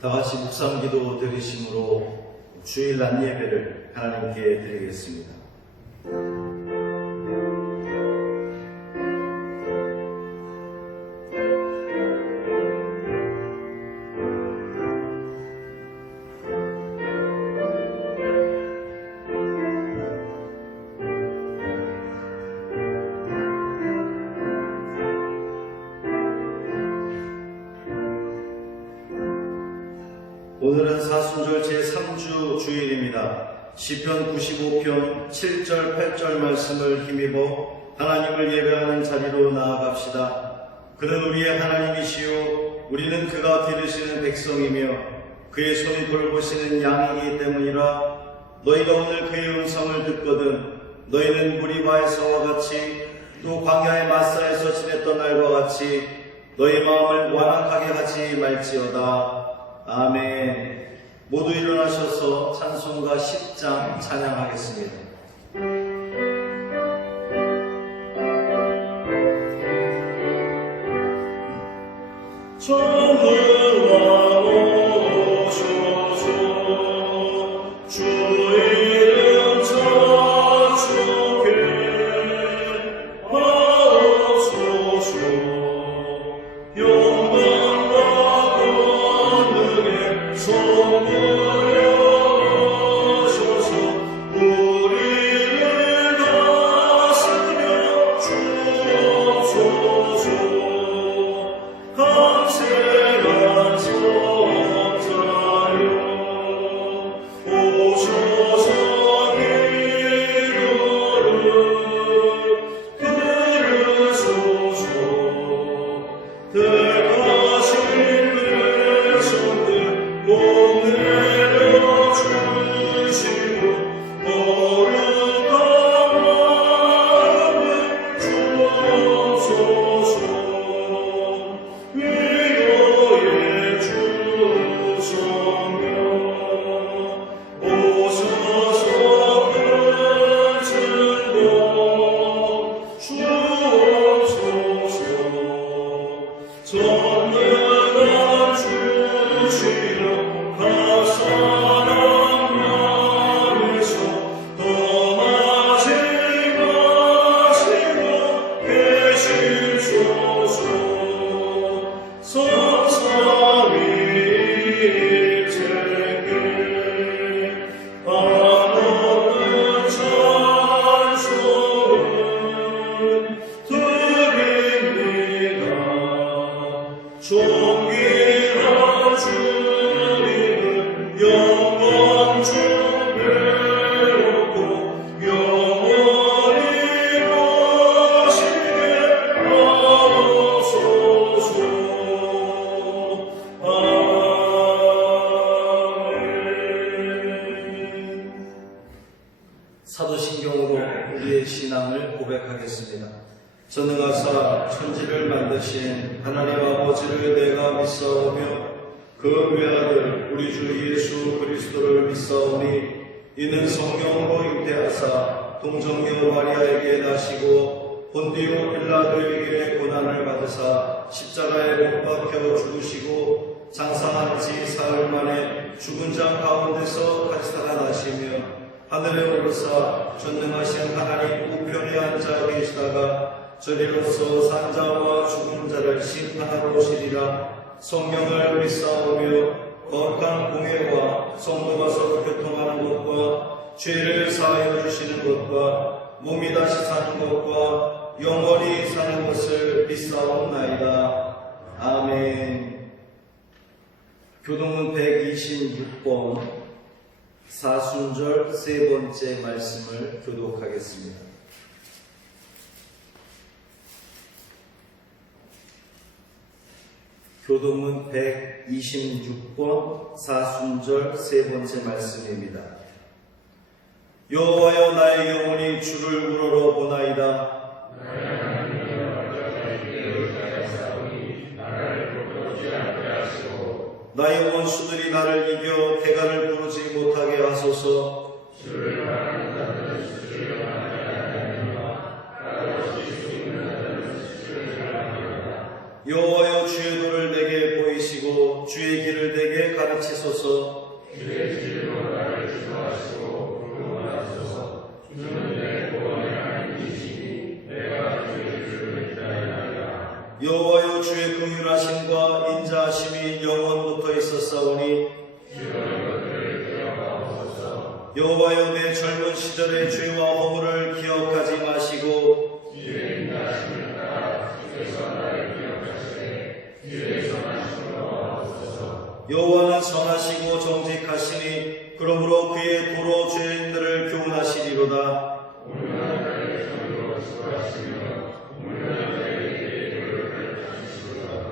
다같이 묵상기도 드리심으로 주일날 예배를 하나님께 드리겠습니다. 오늘은 사순절 제3주 주일입니다. 시편 95편 7절 8절 말씀을 힘입어 하나님을 예배하는 자리로 나아갑시다. 그는 우리의 하나님이시요 우리는 그가 기르시는 백성이며 그의 손이 돌보시는 양이기 때문이라. 너희가 오늘 그의 음성을 듣거든 너희는 무리바에서와 같이 또 광야의 마사에서 지냈던 날과 같이 너희 마음을 완악하게 하지 말지어다. 아멘. 모두 일어나셔서 찬송가 10장 찬양하겠습니다. 전능왕 오소서 주 이름 찬송해 하옵소서. 영광과 권능에 선물하소서. 우리를 다스려 주옵소서. 강세한 성자여 오셔서 기도를 들으소서. 대가신 백성들 복 내려주시고 거룩한 마음을 주옵소서. 위로의 주 성령 오셔서 큰 증거 주옵소서. 전능한 주시여 각 사람 마음에서 떠나지 마시고 계시소서. 성삼위일체께 한없는 찬송을 드립니다. 존귀한 주님을 영광 주배롭고 영원히 모시게 하옵소서. 아멘. 사도신경으로 우리의 신앙을 고백하겠습니다. 전능하사 천지를 만드신 하나님 아버지를 내가 믿사오며 그 외아들 우리 주 예수 그리스도를 믿사오니 이는 성령으로 잉태하사 동정녀 마리아에게 나시고 본디오 빌라도에게 고난을 받으사 십자가에 못 박혀 죽으시고 장사한 지 사흘 만에 죽은 자 가운데서 다시 살아나시며 하늘에 오르사 전능하신 하나님 우편에 앉아 계시다가 저리로서 산자와 죽은 자를 심판하러 오시리라. 성령을 믿사오며 거룩한 공회와 성도가 서로 교통하는 것과 죄를 사하여 주시는 것과 몸이 다시 사는 것과 영원히 사는 것을 믿사옵나이다. 아멘. 교동문 126번 사순절 세 번째 말씀을 교독하겠습니다. 교동문 126번 사순절 세 번째 말씀입니다. 여호와여 나의 영혼이 주를 우러러 보나이다. 나의 원수들이 나를 이겨 개간을 부르지 못하게 하소서. 여호와여 주의 도를 내게 보이시고 주시고 주의 길을 내게 가르치소서. 주의 길로 나를 인도하시고 구원하소서. 주는 내 구원의 하나님이시니 내가 주의 길을 따르리라. 여호와여, 주의 긍휼하심과 인자하심이 영원부터 있었사오니 여호와여, 내 젊은 시절의 죄와 허물을 기억하지 마시고 주의 인자하심을 따라 주께서 나를 기억하시되 주의 선하심으로 하옵소서. 여호와는 선하시고 정직하시니 그러므로 그의 도로 죄인들을 교훈하시리로다. 물론자의 정의로 수고하시며 물론자에게 예를 가르치시리로다.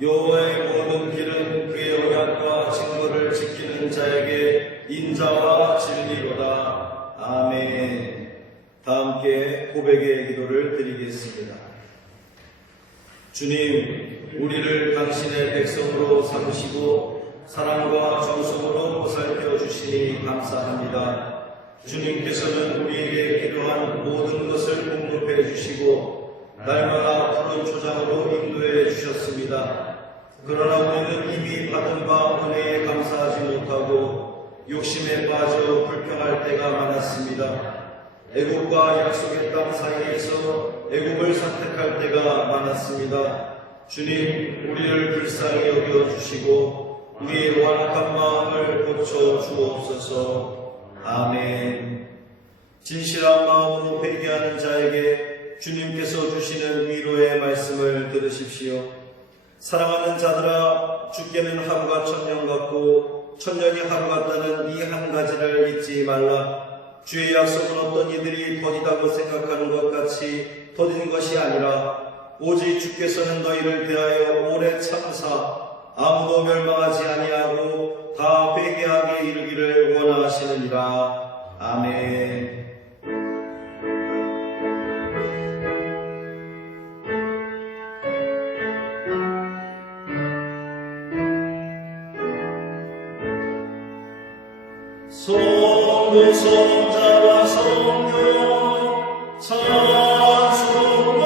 여호와의 모든 길은 그의 언약과 증거를 지키는 자에게 인자와 진리로다. 아멘. 다 함께 고백의 기도를 드리겠습니다. 주님, 우리를 당신의 백성으로 삼으시고 사랑과 정성으로 보살펴 주시니 감사합니다. 주님께서는 우리에게 필요한 모든 것을 공급해 주시고 날마다 푸른 초장으로 인도해 주셨습니다. 그러나 우리는 이미 받은 바 은혜에 감사하지 못하고 욕심에 빠져 불평할 때가 많았습니다. 애국과 약속의 땅 사이에서 애국을 선택할 때가 많았습니다. 주님, 우리를 불쌍히 여겨주시고 우리의 완악한 마음을 고쳐 주옵소서. 아멘. 진실한 마음으로 회개하는 자에게 주님께서 주시는 위로의 말씀을 들으십시오. 사랑하는 자들아, 주께는 하루가 천년 같고 천년이 하루 같다는 이 한 가지를 잊지 말라. 주의 약속은 어떤 이들이 더디다고 생각하는 것 같이 더딘 것이 아니라 오직 주께서는 너희를 대하여 오래 참사 아무도 멸망하지 아니하고 다 회개하게 이르기를 원하시느니라. 아멘. 성부, 성자와 성령 찬송과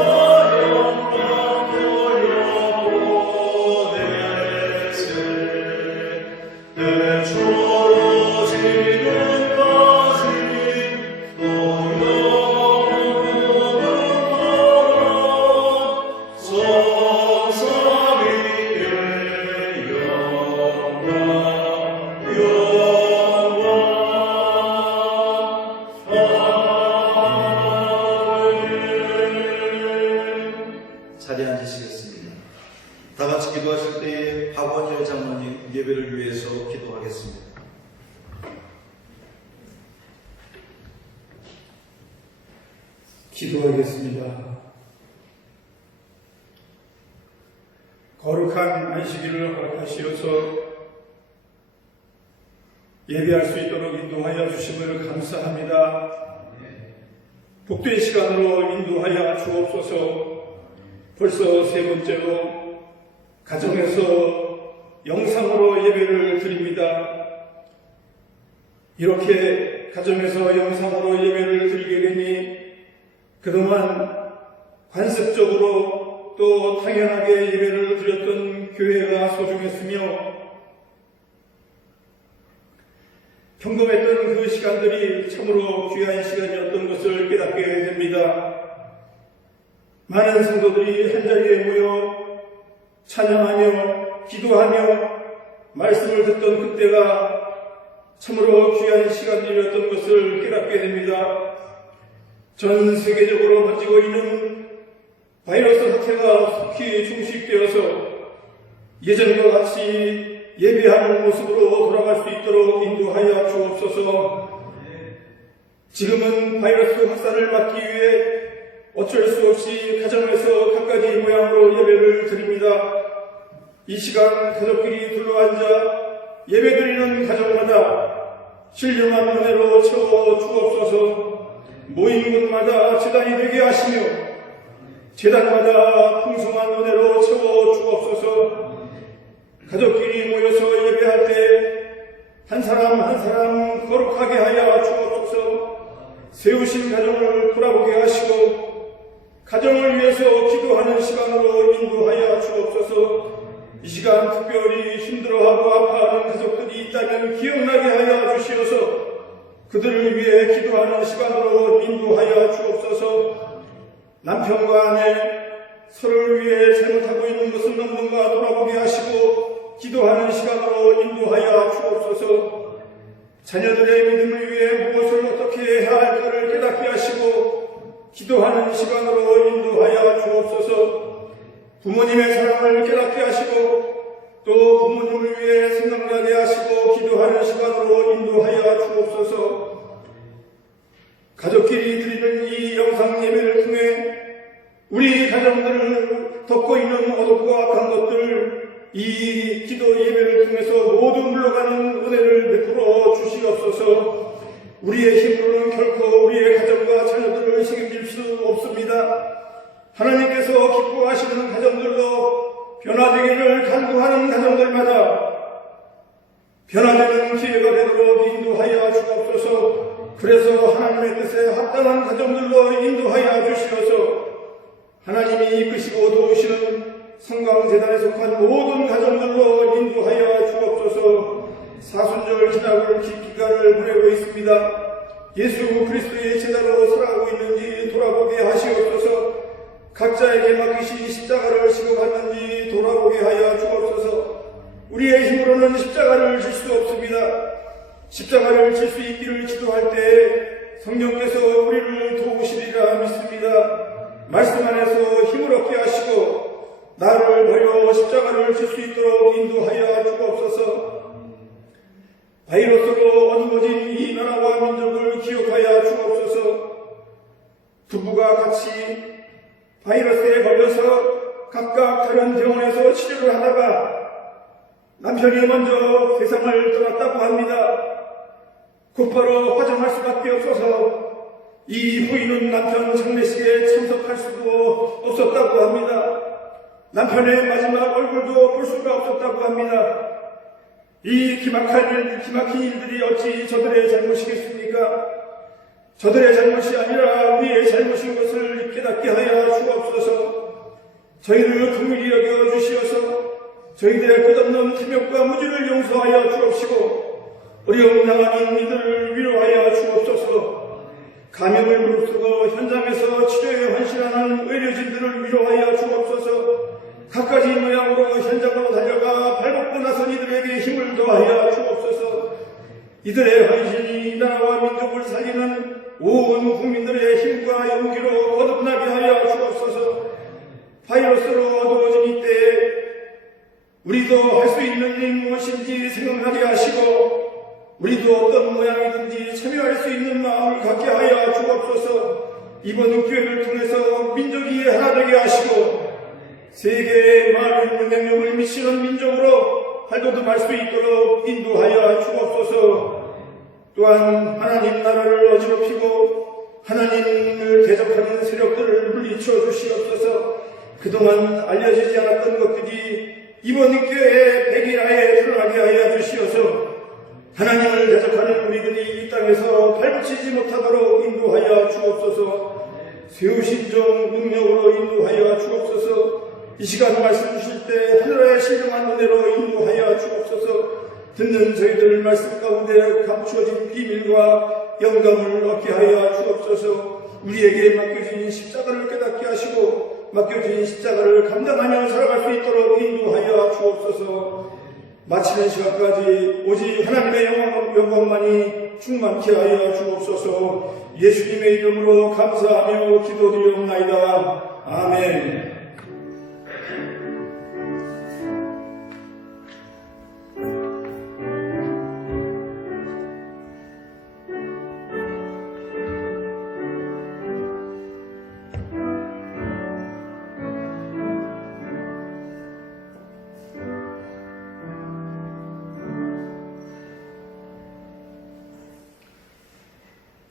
영광 돌려보내세. 내 주로 지금까지 또 영원한 성삼위의 영광 자리에 앉으시겠습니다. 다 같이 기도하실 때에 박원일 장로님 예배를 위해서 기도하겠습니다. 기도하겠습니다. 거룩한 안식일을 허락하시어서 예배할 수 있도록 인도하여 주심을 감사합니다. 복된 시간으로 인도하여 주옵소서. 벌써 세 번째로 가정에서 영상으로 예배를 드립니다. 이렇게 가정에서 영상으로 예배를 드리게 되니 그동안 관습적으로 또 당연하게 예배를 드렸던 교회가 소중했으며 평범했던 그 시간들이 참으로 귀한 시간이었던 것을 깨닫게 됩니다. 많은 성도들이 한자리에 모여 찬양하며 기도하며 말씀을 듣던 그때가 참으로 귀한 시간이었던 것을 깨닫게 됩니다. 전 세계적으로 번지고 있는 바이러스 사태가 속히 종식되어서 예전과 같이 예배하는 모습으로 돌아갈 수 있도록 인도하여 주옵소서. 지금은 바이러스 확산을 막기 위해 어쩔 수 없이 가정에서 각가지 모양으로 예배를 드립니다. 이 시간 가족끼리 둘러앉아 예배드리는 가정마다 신령한 은혜로 채워 주옵소서. 모인 곳마다 제단이 되게 하시며 제단마다 풍성한 은혜로 채워 주옵소서. 가족끼리 모여서 예배할 때 한 사람 한 사람 거룩하게 하여 주옵소서. 세우신 가정을 돌아보게 하시고 가정을 위해서 기도하는 시간으로 인도하여 주옵소서. 이 시간 시간 특별히 힘들어하고 아파하는 가족들이 있다면 기억나게 하여 주시어서 그들을 위해 기도하는 시간으로 인도하여 주옵소서. 남편과 아내 서로를 위해 잘못하고 있는 것은 없는가 돌아보게 하시고 기도하는 시간으로 인도하여 주옵소서. 자녀들의 믿음을 위해 무엇을 어떻게 해야 할까를 깨닫게 하시고 기도하는 시간으로 인도하여 주옵소서. 부모님의 사랑을 깨닫게 하시고 또 부모님을 위해 생각나게 하시고 기도하는 시간으로 인도하여 주옵소서. 가족끼리 드리는 이 영상 예배를 통해 우리 가정들을 덮고 있는 어둡고 악한 것들 이 기도 예배를 통해서 모두 물러가는 은혜를 베풀어 주시옵소서. 우리의 힘으로는 결코 우리의 가정과 자녀들을 책임질 수 없습니다. 하나님께서 기뻐하시는 가정들로 변화되기를 간구하는 가정들마다 변화되는 기회가 되도록 인도하여 주옵소서. 그래서 하나님의 뜻에 합당한 가정들로 인도하여 주시어서 하나님이 이끄시고 도우시는 성강재단에 속한 모든 가정들로 인도하여 주옵소서. 사순절 지나고 기간을 보내고 있습니다. 예수 그리스도의 제자로 살아가고 있는지 돌아보게 하시옵소서. 각자에게 맡기신 십자가를 지고 갔는지 돌아보게 하여 주옵소서. 우리의 힘으로는 십자가를 질 수 없습니다. 십자가를 질 수 있기를 기도할 때 성령께서 우리를 도우시리라 믿습니다. 말씀 안에서 힘을 얻게 하시고 나를 버려 십자가를 질 수 있도록 인도하여 주옵소서. 바이러스로 어두워진 이 나라와 민족을 기억하여 주옵소서. 부부가 같이 바이러스에 걸려서 각각 다른 병원에서 치료를 하다가 남편이 먼저 세상을 떠났다고 합니다. 곧바로 화장할 수밖에 없어서 이 후인은 남편 장례식에 참석할 수도 없었다고 합니다. 남편의 마지막 얼굴도 볼 수가 없었다고 합니다. 이 기막힌 일들이 어찌 저들의 잘못이겠습니까? 저들의 잘못이 아니라 우리의 잘못인 것을 깨닫게 하여 주옵소서. 저희를 긍휼히 여겨 주시어서 저희들의 끝없는 탐욕과 무지를 용서하여 주옵시고 어려움 당하는 이들을 위로하여 주옵소서. 감염을 무릅쓰고 현장에서 치료에 헌신하는 의료진들을 위로하여 주옵소서. 갖가지 모양으로 현장으로 달려가 발벗고 나선 이들에게 힘을 더하여 주옵소서. 이들의 헌신이 이 나라와 민족을 살리는 온 국민들의 힘과 용기로 거듭나게 하여 주옵소서. 바이러스로 어두워진 이때에 우리도 할 수 있는 일이 무엇인지 생각나게 하시고 우리도 어떤 모양이든지 참여할 수 있는 마음을 갖게 하여 주옵소서. 이번 기회를 통해서 민족이 하나 되게 하시고 세계의 많은 영향력을 미치는 민족으로 발돋움할 수 있도록 인도하여 주옵소서. 또한 하나님 나라를 어지럽히고 하나님을 대적하는 세력들을 물리쳐 주시옵소서. 그동안 알려지지 않았던 것들이 이번 기회에 백일하에 드러나게 하여 주시어서 하나님을 대적하는 우리들이 이 땅에서 발붙이지 못하도록 인도하여 주옵소서. 세우신 종 능력으로 인도하여 주옵소서. 이 시간 말씀 주실 때 하늘의 신령한 은혜로 인도하여 주옵소서. 듣는 저희들 말씀 가운데 감추어진 비밀과 영감을 얻게 하여 주옵소서. 우리에게 맡겨진 십자가를 깨닫게 하시고 맡겨진 십자가를 감당하며 살아갈 수 있도록 인도하여 주옵소서. 마치는 시간까지 오직 하나님의 영광만이 충만케 하여 주옵소서. 예수님의 이름으로 감사하며 기도드리옵나이다. 아멘.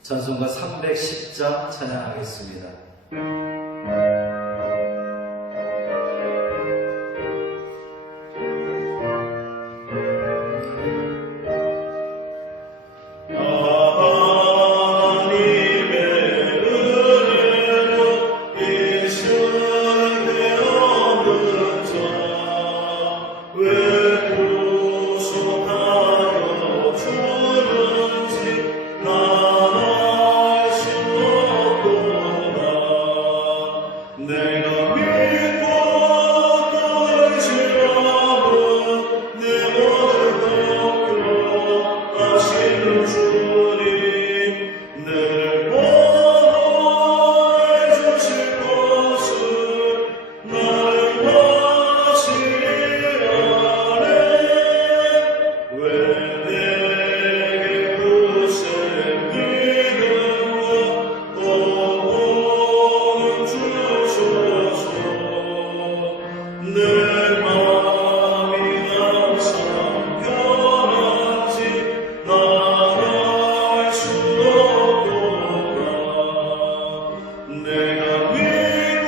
찬송가 310장 찬양하겠습니다. 왜 구속하여 주는지 난 알 수 없구나. 내가 믿고 또 의지하는 내 모든 걱정하시는 주님, 내를 보호해 주실 것을 나를 아시리 아네. 왜 내게 굳세 믿음과 도움을 주셔서 내 마음이 항상 편한지 난 알 수 없구나. 내가 믿고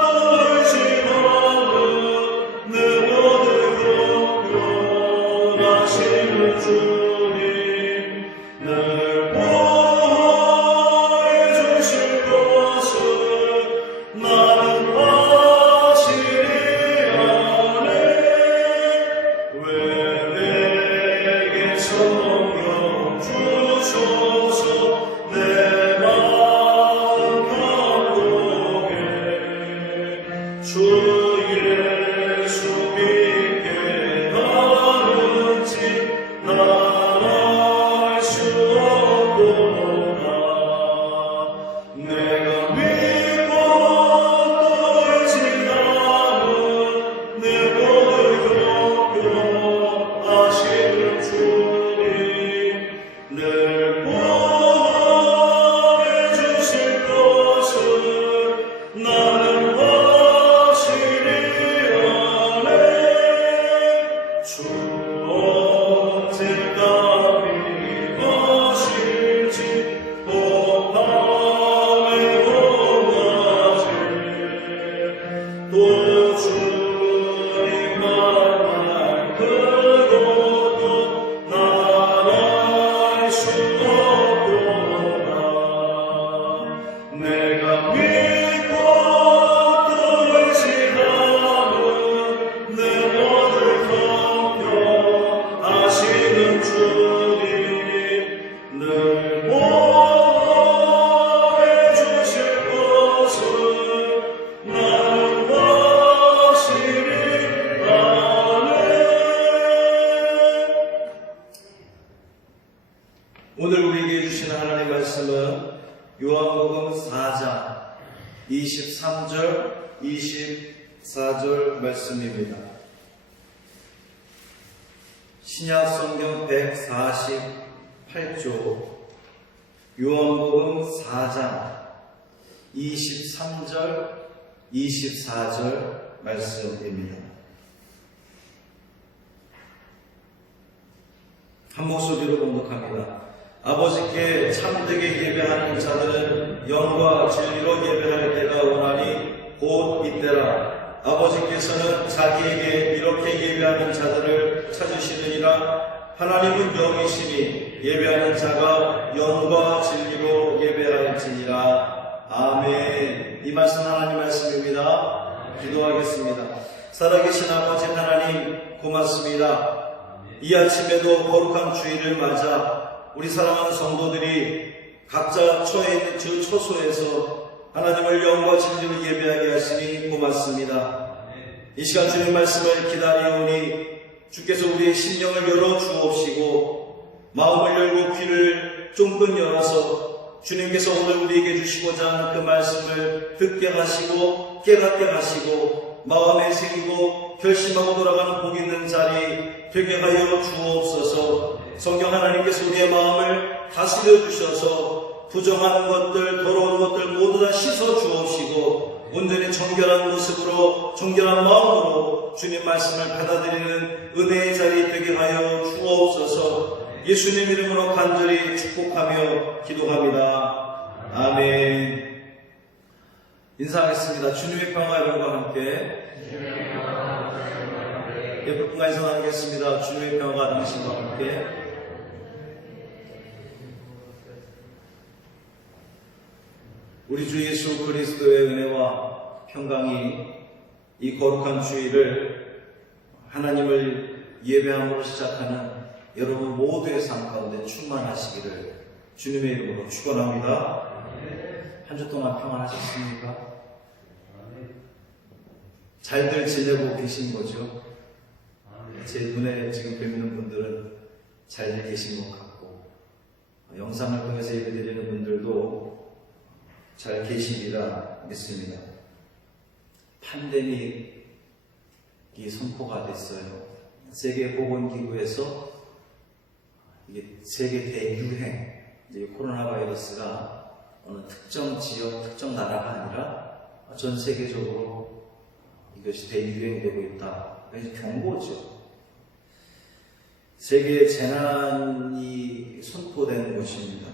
또 의지하는 내 모든 걱정하시는 주님, 나를 보호해 주실 것을 나는 아시리 아네. 왜 내게 성령 주셔서 내 마음 감동해. 주 예수 믿게 하는지 난 알 수 없구나. 내가 믿고 또 의지하는 내 모든 걱정하시는 주님, 늘 보호해 주실 것을 나는 아시리 아네. 주 언제까지 가실지 또 밤에 오나지 또 주님 만날 그것도 난 알 수 없구나. 내가 믿고 또 의지하는 내 모든 걱정하시는 주님, 늘 보호해 주실 것을 나는 아시리 아네. 오늘 우리에게 주시는 하나님의 말씀은 요한복음 4장 23절, 24절 말씀입니다. 신약성경 148조 요한복음 4장 23절, 24절 말씀입니다. 한 목소리로 봉독합니다. 아버지께 참되게 예배하는 자들은 영과 진리로 예배할 때가 오나니 곧 이때라. 아버지께서는 자기에게 이렇게 예배하는 자들을 찾으시느니라. 하나님은 영이시니 예배하는 자가 영과 진리로 예배할지니라. 아멘. 이 말씀 하나님 말씀입니다. 기도하겠습니다. 살아계신 아버지 하나님 고맙습니다. 이 아침에도 거룩한 주일을 맞아 우리 사랑하는 성도들이 각자 처해 있는 그 처소에서 하나님을 영과 진리로 예배하게 하시니 고맙습니다. 이 시간 주님 말씀을 기다리오니 주께서 우리의 심령을 열어 주옵시고 마음을 열고 귀를 쫑긋 열어서 주님께서 오늘 우리에게 주시고자 하는 그 말씀을 듣게 하시고 깨닫게 하시고 마음에 새기고 결심하고 돌아가는 복 있는 자리 되게 하여 주옵소서. 성경 하나님께서 우리의 마음을 다스려 주셔서 부정한 것들, 더러운 것들 모두 다 씻어 주옵시고 온전히 정결한 모습으로 정결한 마음으로 주님 말씀을 받아들이는 은혜의 자리 되게 하여 주옵소서. 예수님 이름으로 간절히 축복하며 기도합니다. 아멘. 인사하겠습니다. 주님의 평화 여러분과 함께 예쁜 분간에서 나누겠습니다. 주님의 평화가 당신과 함께. 우리 주 예수 그리스도의 은혜와 평강이 이 거룩한 주일을 하나님을 예배함으로 시작하는 여러분 모두의 삶 가운데 충만하시기를 주님의 이름으로 축원합니다. 한 주 동안 평안하셨습니까? 잘들 지내고 계신 거죠? 제 눈에 지금 뵙는 분들은 잘들 계신 것 같고, 영상을 통해서 예배드리는 분들도 잘 계시리라 믿습니다. 팬데믹이 선포가 됐어요. 세계보건기구에서 이게 세계 대유행, 이제 코로나 바이러스가 어느 특정 지역, 특정 나라가 아니라 전 세계적으로 이것이 대유행이 되고 있다. 그래서 경고죠. 세계 재난이 선포된 것입니다.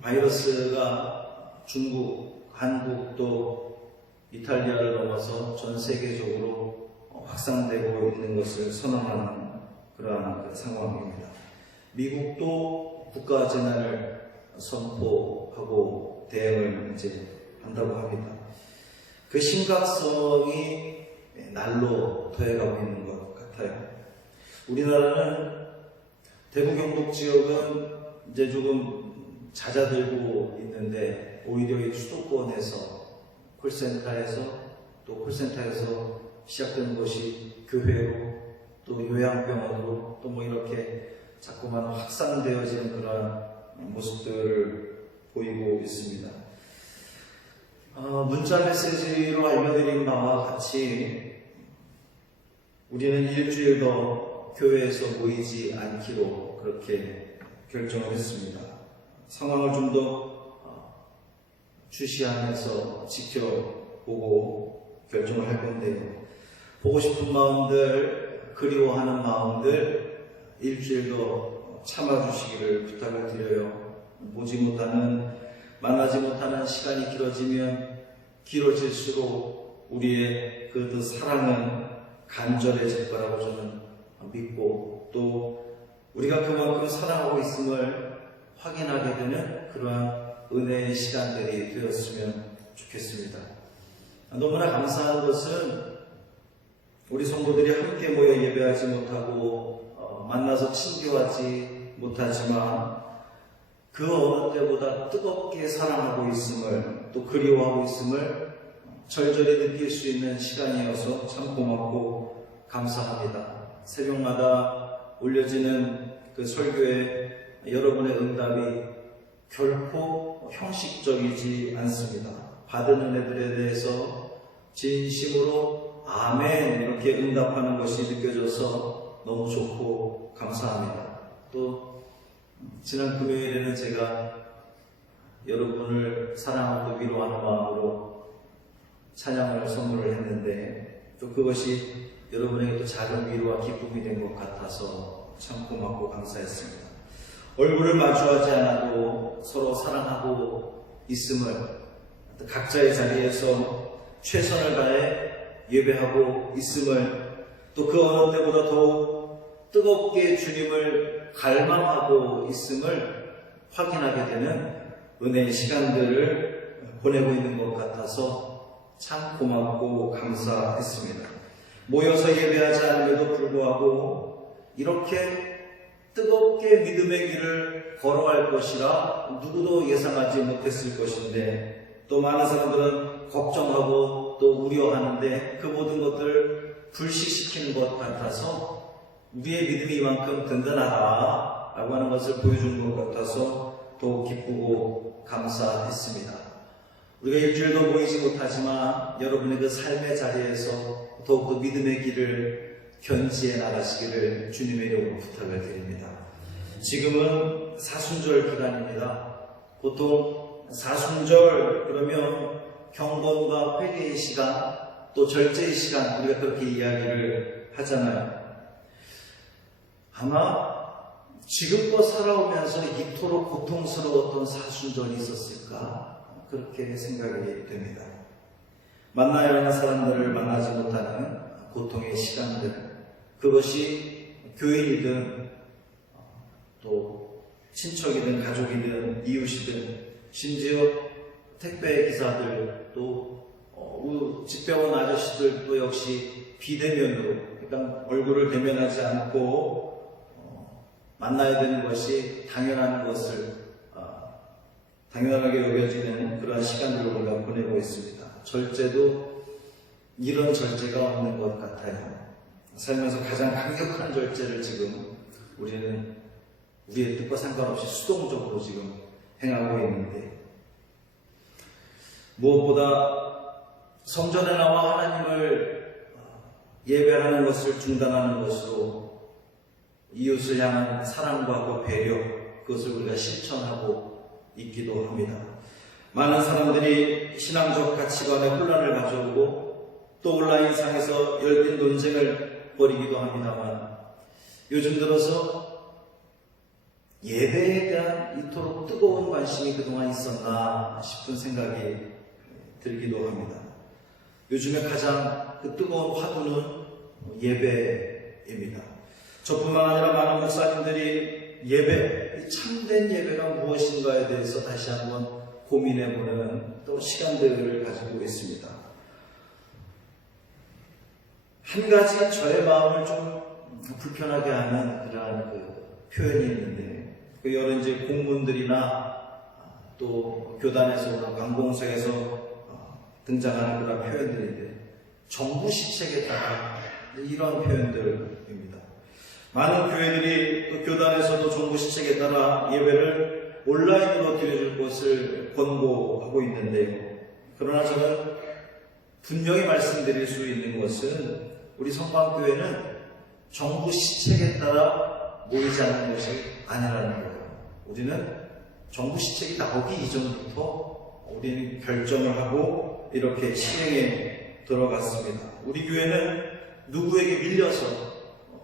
바이러스가 중국, 한국 또 이탈리아를 넘어서 전 세계적으로 확산되고 있는 것을 선언하는 그러한 상황입니다. 미국도 국가 재난을 선포하고 대응을 이제 한다고 합니다. 그 심각성이 날로 더해가고 있는 것 같아요. 우리나라는 대구 경북 지역은 이제 조금 잦아들고 있는데, 오히려 이 수도권에서 콜센터에서 시작되는 것이 교회로 또 요양병원으로 또 뭐 이렇게 자꾸만 확산되어지는 그러한 모습들을 보이고 있습니다. 문자 메시지로 알려드린 바와 같이 우리는 일주일 더 교회에서 모이지 않기로 그렇게 결정을 했습니다. 상황을 좀 더 주시하면서 지켜보고 결정을 할 건데요. 보고 싶은 마음들, 그리워하는 마음들 일주일 더 참아주시기를 부탁을 드려요. 만나지 못하는 시간이 길어지면 길어질수록 우리의 그 사랑은 간절해질 거라고 저는 믿고, 또 우리가 그만큼 사랑하고 있음을 확인하게 되는 그러한 은혜의 시간들이 되었으면 좋겠습니다. 너무나 감사한 것은 우리 성도들이 함께 모여 예배하지 못하고 만나서 친교하지 못하지만 그 어느 때보다 뜨겁게 사랑하고 있음을, 또 그리워하고 있음을 절절히 느낄 수 있는 시간이어서 참 고맙고 감사합니다. 새벽마다 올려지는 그 설교에 여러분의 응답이 결코 형식적이지 않습니다. 받은 은혜들에 대해서 진심으로 아멘 이렇게 응답하는 것이 느껴져서 너무 좋고 감사합니다. 또 지난 금요일에는 제가 여러분을 사랑하고 위로하는 마음으로 찬양을 선물을 했는데, 또 그것이 여러분에게 또 작은 위로와 기쁨이 된 것 같아서 참 고맙고 감사했습니다. 얼굴을 마주하지 않아도 서로 사랑하고 있음을, 각자의 자리에서 최선을 다해 예배하고 있음을, 또 그 어느 때보다 더욱 뜨겁게 주님을 갈망하고 있음을 확인하게 되는 은혜의 시간들을 보내고 있는 것 같아서 참 고맙고 감사했습니다. 모여서 예배하지 않음에도 불구하고 이렇게 뜨겁게 믿음의 길을 걸어갈 것이라 누구도 예상하지 못했을 것인데, 또 많은 사람들은 걱정하고 또 우려하는데 그 모든 것들을 불식시키는 것 같아서 우리의 믿음이 이만큼 든든하다 라고 하는 것을 보여주는 것 같아서 또 기쁘고 감사했습니다. 우리가 일주일도 모이지 못하지만 여러분의 그 삶의 자리에서 더욱더 믿음의 길을 견지해 나가시기를 주님의 이름으로 부탁을 드립니다. 지금은 사순절 기간입니다. 보통 사순절 그러면 경건과 회개의 시간, 또 절제의 시간, 우리가 그렇게 이야기를 하잖아요. 아마 지금껏 살아오면서 이토록 고통스러웠던 사순절이 있었을까? 그렇게 생각이 됩니다. 만나야 하는 사람들을 만나지 못하는 고통의 시간들, 그것이 교인이든 또 친척이든 가족이든 이웃이든 심지어 택배 기사들도 집배원 아저씨들도 역시 비대면으로, 그러니까 얼굴을 대면하지 않고 만나야 되는 것이 당연한 것을 당연하게 여겨지는 그러한 시간들을 우리가 보내고 있습니다. 절제도 이런 절제가 없는 것 같아요. 살면서 가장 강력한 절제를 지금 우리는 우리의 뜻과 상관없이 수동적으로 지금 행하고 있는데, 무엇보다 성전에 나와 하나님을 예배하는 것을 중단하는 것으로 이웃을 향한 사랑과 그 배려, 그것을 우리가 실천하고 있기도 합니다. 많은 사람들이 신앙적 가치관에 혼란을 가져오고 또 온라인상에서 열띤 논쟁을 벌이기도 합니다만, 요즘 들어서 예배에 대한 이토록 뜨거운 관심이 그동안 있었나 싶은 생각이 들기도 합니다. 요즘에 가장 그 뜨거운 화두는 예배입니다. 저뿐만 아니라 많은 목사님들이 예배, 참된 예배가 무엇인가에 대해서 다시 한번 고민해보는 또 시간들을 가지고 있습니다. 한 가지 저의 마음을 좀 불편하게 하는 그러한 표현이 있는데, 여러 이제 공문들이나 또 교단에서 관공서에서 등장하는 그런 표현들인데, 정부 시책에 따라 이런 표현들입니다. 많은 교회들이 또 교단에서도 정부 시책에 따라 예배를 온라인으로 드려줄 것을 권고하고 있는데요. 그러나 저는 분명히 말씀드릴 수 있는 것은 우리 성방교회는 정부 시책에 따라 모이지 않는 것이 아니라는 거예요. 우리는 정부 시책이 나오기 이전부터 우리는 결정을 하고 이렇게 시행에 들어갔습니다. 우리 교회는 누구에게 밀려서,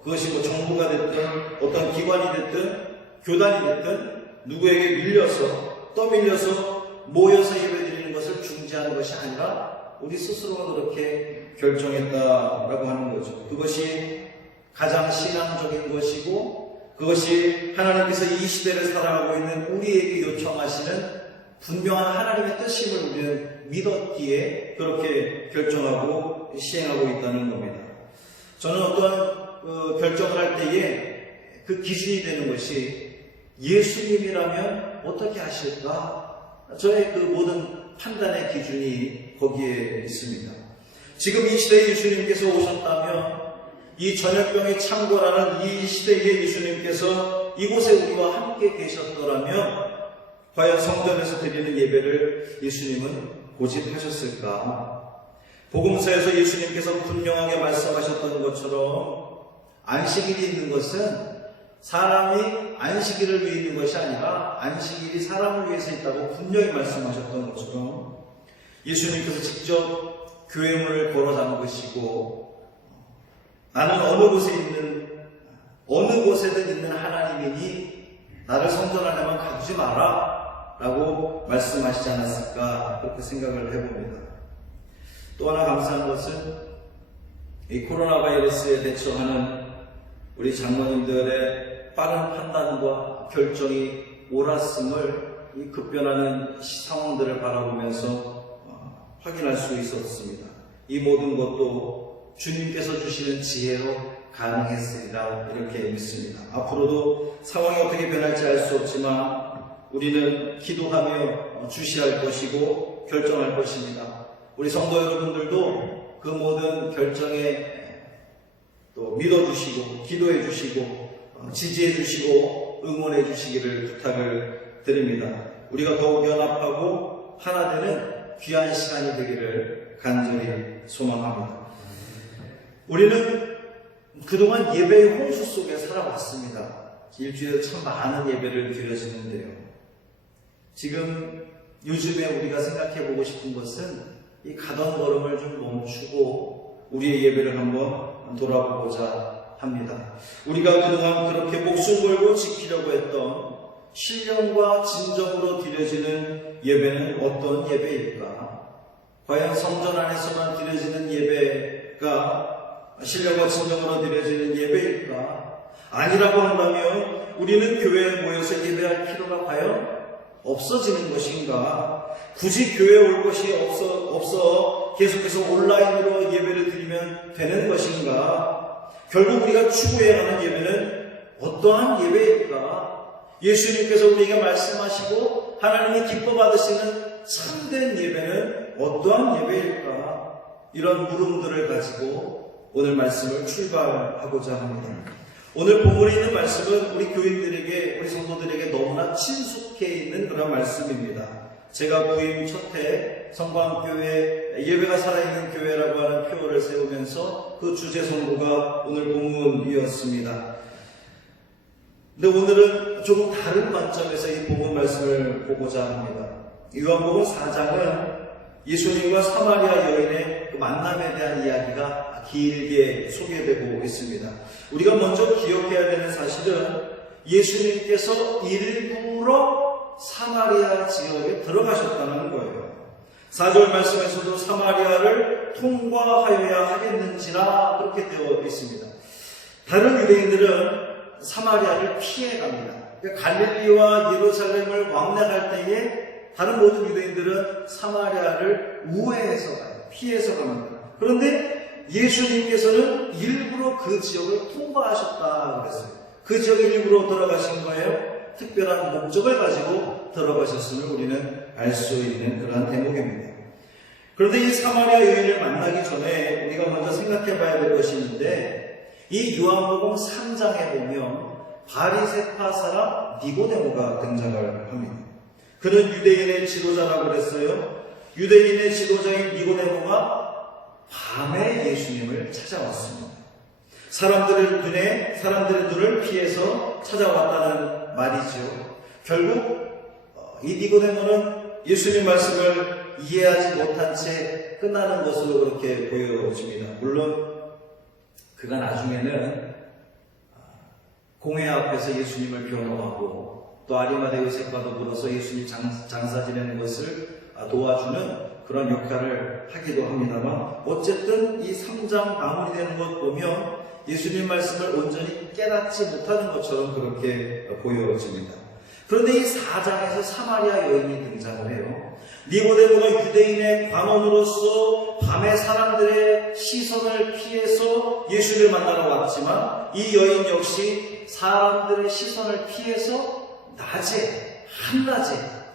그것이 뭐 정부가 됐든 어떤 기관이 됐든 교단이 됐든 누구에게 밀려서 떠밀려서 모여서 예배드리는 것을 중지하는 것이 아니라 우리 스스로가 그렇게 결정했다라고 하는 거죠. 그것이 가장 신앙적인 것이고, 그것이 하나님께서 이 시대를 살아가고 있는 우리에게 요청하시는 분명한 하나님의 뜻임을 우리는 믿었기에 그렇게 결정하고 시행하고 있다는 겁니다. 저는 어떤 결정을 할 때에 그 기준이 되는 것이 예수님이라면 어떻게 하실까? 저의 그 모든 판단의 기준이 거기에 있습니다. 지금 이 시대에 예수님께서 오셨다면, 이 전염병이 창궐하는 이 시대에 예수님께서 이곳에 우리와 함께 계셨더라면 과연 성전에서 드리는 예배를 예수님은 고집하셨을까? 복음서에서 예수님께서 분명하게 말씀하셨던 것처럼 안식일이 있는 것은 사람이 안식일을 위해 있는 것이 아니라 안식일이 사람을 위해서 있다고 분명히 말씀하셨던 것처럼 예수님께서 직접 교회 문을 걸어 잠그시고, 나는 어느 곳에든 있는 하나님이니 나를 성전 안에만 가두지 마라 라고 말씀하시지 않았을까, 그렇게 생각을 해봅니다. 또 하나 감사한 것은 이 코로나 바이러스에 대처하는 우리 장로님들의 빠른 판단과 결정이 옳았음을 이 급변하는 상황들을 바라보면서 확인할 수 있었습니다. 이 모든 것도 주님께서 주시는 지혜로 가능했으리라 이렇게 믿습니다. 앞으로도 상황이 어떻게 변할지 알 수 없지만 우리는 기도하며 주시할 것이고 결정할 것입니다. 우리 성도 여러분들도 그 모든 결정에 또 믿어주시고 기도해 주시고 지지해 주시고 응원해 주시기를 부탁을 드립니다. 우리가 더욱 연합하고 하나 되는 귀한 시간이 되기를 간절히 소망합니다. 우리는 그동안 예배의 홍수 속에 살아왔습니다. 일주일에 참 많은 예배를 드려지는데요. 지금 요즘에 우리가 생각해 보고 싶은 것은 이 가던 걸음을 좀 멈추고 우리의 예배를 한번 돌아보고자 합니다. 우리가 그동안 그렇게 목숨 걸고 지키려고 했던 신령과 진정으로 드려지는 예배는 어떤 예배일까? 과연 성전 안에서만 드려지는 예배가 신령과 진정으로 드려지는 예배일까? 아니라고 한다면 우리는 교회에 모여서 예배할 필요가 과연 없어지는 것인가? 굳이 교회에 올 것이 없어 계속해서 온라인으로 예배를 드리면 되는 것인가? 결국 우리가 추구해야 하는 예배는 어떠한 예배일까? 예수님께서 우리에게 말씀하시고 하나님이 기뻐 받으시는 참된 예배는 어떠한 예배일까? 이런 물음들을 가지고 오늘 말씀을 출발하고자 합니다. 오늘 본문에 있는 말씀은 우리 교인들에게, 우리 성도들에게 너무나 친숙해 있는 그런 말씀입니다. 제가 부임 첫해 성광교회 예배가 살아있는 교회라고 하는 표어를 세우면서 그 주제 선고가 오늘 본문이었습니다. 근데 오늘은 조금 다른 관점에서 이 본문 말씀을 보고자 합니다. 요한복음 4장은 예수님과 사마리아 여인의 그 만남에 대한 이야기가 길게 소개되고 있습니다. 우리가 먼저 기억해야 되는 사실은 예수님께서 일부러 사마리아 지역에 들어가셨다는 거예요. 4절 말씀에서도 사마리아를 통과하여야 하겠는지라 그렇게 되어 있습니다. 다른 유대인들은 사마리아를 피해갑니다. 그러니까 갈릴리와 예루살렘을 왕래할 때에 다른 모든 유대인들은 사마리아를 우회해서 가요. 피해서 갑니다. 그런데 예수님께서는 일부러 그 지역을 통과하셨다 그랬어요. 그 지역에 일부러 들어가신 거예요. 특별한 목적을 가지고 들어가셨음을 우리는 알 수 있는 그러한 대목입니다. 그런데 이 사마리아 여인을 만나기 전에 우리가 먼저 생각해 봐야 될 것이 있는데, 이 요한복음 3장에 보면 바리새파 사람 니고데모가 등장을 합니다. 그는 유대인의 지도자라고 그랬어요. 유대인의 지도자인 니고데모가 밤에 예수님을 찾아왔습니다. 사람들의 눈을 피해서 찾아왔다는 말이죠. 결국 이 니고데모는 예수님 말씀을 이해하지 못한 채 끝나는 것으로 그렇게 보여집니다. 물론 그가 나중에는 공회 앞에서 예수님을 변호하고 또 아리마대 요셉과 더불어서 예수님 장사 지내는 것을 도와주는 그런 역할을 하기도 합니다만, 어쨌든 이 3장 마무리되는 것 보면 예수님 말씀을 온전히 깨닫지 못하는 것처럼 그렇게 보여집니다. 그런데 이 4장에서 사마리아 여인이 등장을 해요. 니고데모가 유대인의 관원으로서 밤에 사람들의 시선을 피해서 예수를 만나러 왔지만, 이 여인 역시 사람들의 시선을 피해서 한낮에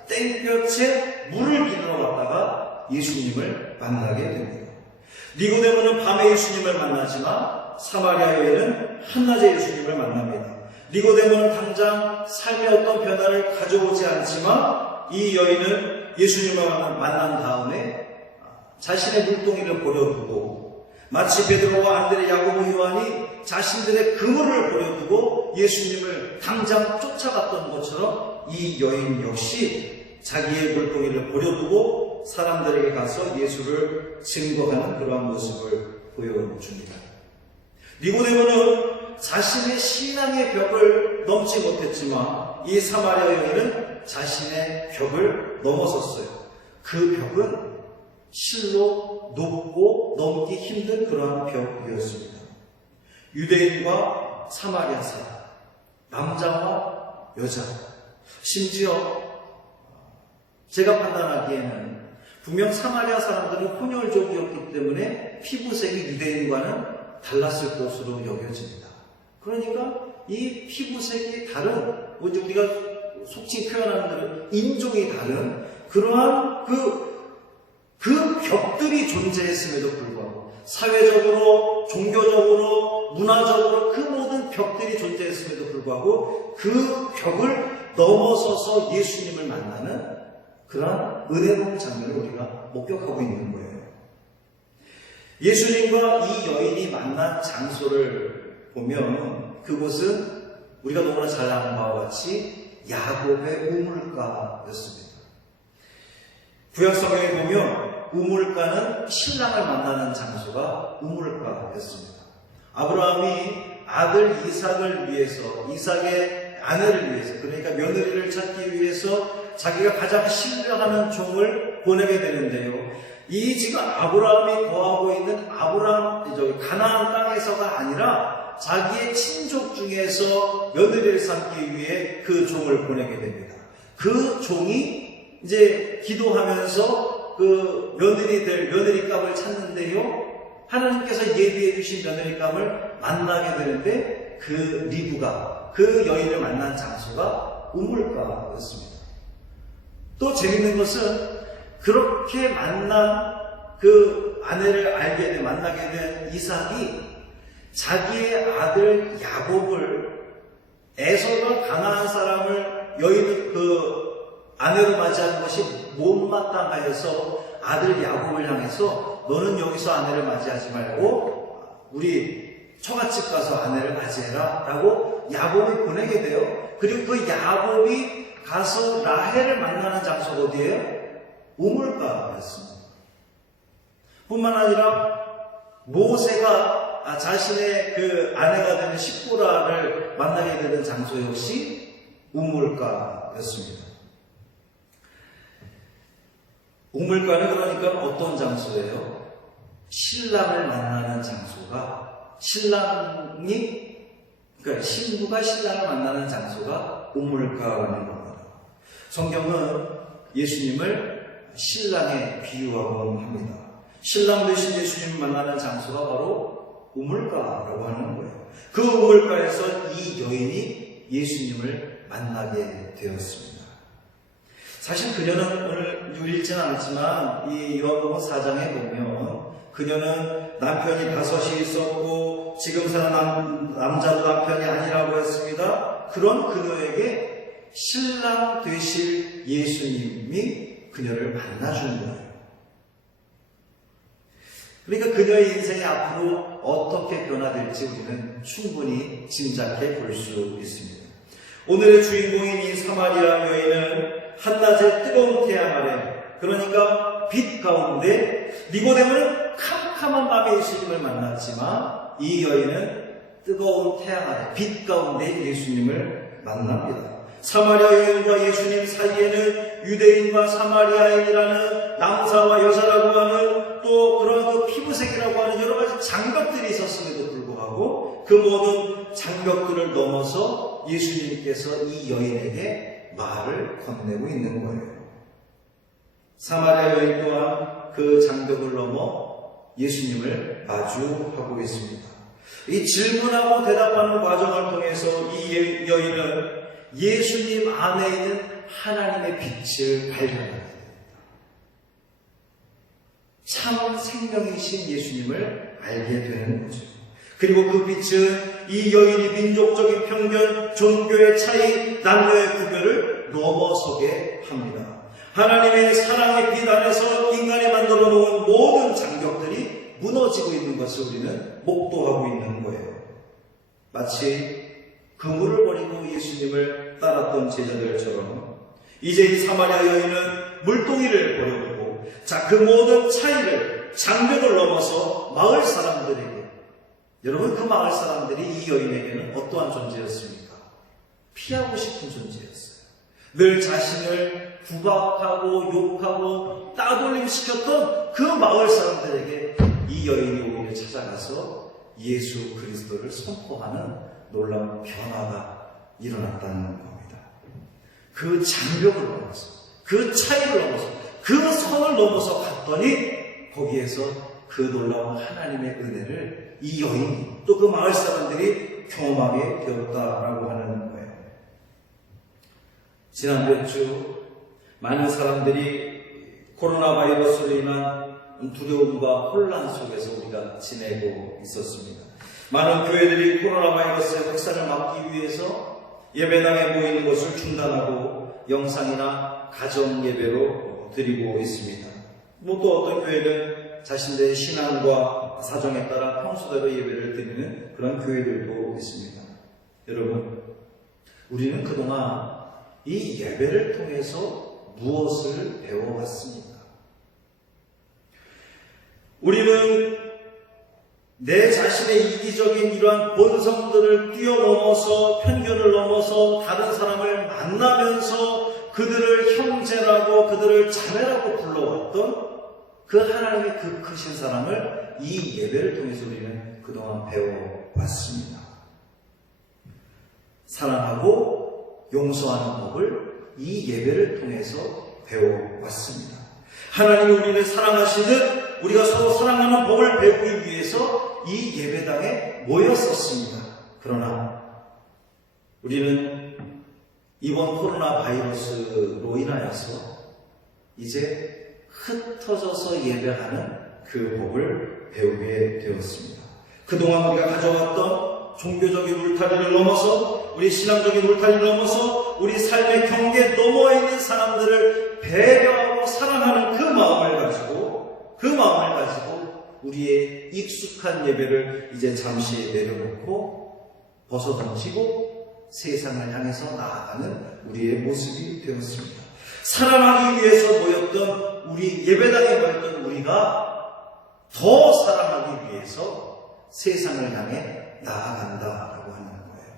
땡볕에 물을 기르러 왔다가 예수님을 만나게 됩니다. 니고데모는 밤에 예수님을 만나지만 사마리아 여인은 한낮에 예수님을 만납니다. 니고데모는 당장 삶의 어떤 변화를 가져오지 않지만 이 여인은 예수님을 만난 다음에 자신의 물동이를 버려두고, 마치 베드로와 안드레, 야고보, 요한이 자신들의 그물을 버려두고 예수님을 당장 쫓아갔던 것처럼 이 여인 역시 자기의 물동이를 버려두고 사람들에게 가서 예수를 증거하는 그러한 모습을 보여줍니다. 니고데모는 자신의 신앙의 벽을 넘지 못했지만 이 사마리아 여인은 자신의 벽을 넘어섰어요. 그 벽은 실로 높고 넘기 힘든 그러한 벽이었습니다. 유대인과 사마리아 사람, 남자와 여자, 심지어 제가 판단하기에는 분명 사마리아 사람들은 혼혈족이었기 때문에 피부색이 유대인과는 달랐을 것으로 여겨집니다. 그러니까 이 피부색이 다른, 우리가 속칭 표현하는 대로 인종이 다른 그러한 그 벽들이 존재했음에도 불구하고, 사회적으로, 종교적으로, 문화적으로 그 모든 벽들이 존재했음에도 불구하고 그 벽을 넘어서서 예수님을 만나는 그러한 은혜로운 장면을 우리가 목격하고 있는 거예요. 예수님과 이 여인이 만난 장소를 보면 그곳은 우리가 너무나 잘 아는 바와 같이 야곱의 우물가였습니다. 구약성경에 보면 우물가는 신랑을 만나는 장소가 우물가였습니다. 아브라함이 아들 이삭을 위해서, 이삭의 아내를 위해서, 그러니까 며느리를 찾기 위해서 자기가 가장 신뢰하는 종을 보내게 되는데요. 이 지금 아브라함이 거하고 있는 가나안 땅에서가 아니라 자기의 친족 중에서 며느리를 삼기 위해 그 종을 보내게 됩니다. 그 종이 이제 기도하면서 그 며느리감을 찾는데요. 하나님께서 예비해 주신 며느리감을 만나게 되는데 그 리브가 그 여인을 만난 장소가 우물가였습니다. 또 재밌는 것은 그렇게 만난 그 아내를 만나게 된 이삭이 자기의 아들 야곱을 에서가 가나안 사람을 여인을 그 아내로 맞이하는 것이 못마땅하여서 아들 야곱을 향해서 너는 여기서 아내를 맞이하지 말고 우리 처갓집 가서 아내를 맞이해라 라고 야곱을 보내게 돼요. 그리고 그 야곱이 가서 라헬을 만나는 장소가 어디예요? 우물가였습니다. 뿐만 아니라 모세가 자신의 그 아내가 되는 십보라를 만나게 되는 장소 역시 우물가였습니다. 우물가는 그러니까 어떤 장소예요? 신랑을 만나는 장소가 그러니까 신부가 신랑을 만나는 장소가 우물가라는 겁니다. 성경은 예수님을 신랑에 비유하고 합니다. 신랑 되신 예수님을 만나는 장소가 바로 우물가라고 하는 거예요. 그 우물가에서 이 여인이 예수님을 만나게 되었습니다. 사실 그녀는 오늘 읽지는 않았지만 이 요한복음 4장에 보면 그녀는 남편이 5이 있었고 지금 사는 남자도 남편이 아니라고 했습니다. 그런 그녀에게 신랑 되실 예수님이 그녀를 만나주는 거예요. 그러니까 그녀의 인생이 앞으로 어떻게 변화될지 우리는 충분히 짐작해 볼 수 있습니다. 오늘의 주인공인 이 사마리아 여인은 한낮의 뜨거운 태양 아래, 그러니까 빛 가운데 니고데모는 캄캄한 밤에 예수님을 만났지만 이 여인은 뜨거운 태양 아래 빛 가운데 예수님을 만납니다. 사마리아 여인과 예수님 사이에는 유대인과 사마리아인이라는 남자와 여자라고 하는 또 그런 그 피부색이라고 하는 여러 가지 장벽들이 있었음에도 불구하고 그 모든 장벽들을 넘어서 예수님께서 이 여인에게 말을 건네고 있는 거예요. 사마리아 여인 또한 그 장벽을 넘어 예수님을 마주하고 있습니다. 이 질문하고 대답하는 과정을 통해서 이 여인은 예수님 안에 있는 하나님의 빛을 발견합니다. 참 생명이신 예수님을 알게 되는 거죠. 그리고 그 빛은 이 여인이 민족적인 편견, 종교의 차이, 남녀의 구별을 넘어서게 합니다. 하나님의 사랑의 빛 안에서 인간이 만들어 놓은 모든 장벽들이 무너지고 있는 것을 우리는 목도하고 있는 거예요. 마치 그물을 버리고 예수님을 따랐던 제자들처럼 이제 이 사마리아 여인은 물동이를 버려두고 그 모든 차이를 장벽을 넘어서 마을 사람들에게, 여러분 그 마을 사람들이 이 여인에게는 어떠한 존재였습니까? 피하고 싶은 존재였어요. 늘 자신을 구박하고 욕하고 따돌림시켰던 그 마을 사람들에게 이 여인이 오히려 찾아가서 예수 그리스도를 선포하는 놀라운 변화가 일어났다는 겁니다. 그 장벽을 넘어서, 그 차이를 넘어서, 그 선을 넘어서 갔더니 거기에서 그 놀라운 하나님의 은혜를 이 여인이 또 그 마을 사람들이 경험하게 되었다라고 하는 거예요. 지난 몇 주 많은 사람들이 코로나 바이러스로 인한 두려움과 혼란 속에서 우리가 지내고 있었습니다. 많은 교회들이 코로나 바이러스의 확산을 막기 위해서 예배당에 모이는 것을 중단하고 영상이나 가정 예배로 드리고 있습니다. 또 어떤 교회는 자신들의 신앙과 사정에 따라 평소대로 예배를 드리는 그런 교회들도 있습니다. 여러분, 우리는 그동안 이 예배를 통해서 무엇을 배워왔습니까? 우리는 내 자신의 이기적인 이러한 본성들을 뛰어넘어서 편견을 넘어서 다른 사람을 만나면서 그들을 형제라고 그들을 자매라고 불러왔던 그 하나님의 그 크신 사랑을 이 예배를 통해서 우리는 그동안 배워왔습니다. 사랑하고 용서하는 법을 이 예배를 통해서 배워왔습니다. 하나님이 우리를 사랑하시듯 우리가 서로 사랑하는 법을 배우기 위해서 이 예배당에 모였었습니다. 그러나 우리는 이번 코로나 바이러스로 인하여서 이제 흩어져서 예배하는 그 법을 배우게 되었습니다. 그동안 우리가 가져왔던 종교적인 울타리를 넘어서, 우리 신앙적인 울타리를 넘어서 우리 삶의 경계에 넘어 있는 사람들을 배려하고 사랑하는 그 마음을 가지고 우리의 익숙한 예배를 이제 잠시 내려놓고 벗어던지고 세상을 향해서 나아가는 우리의 모습이 되었습니다. 사랑하기 위해서 모였던 우리 예배당에 모였던 우리가 더 사랑하기 위해서 세상을 향해 나아간다라고 하는 거예요.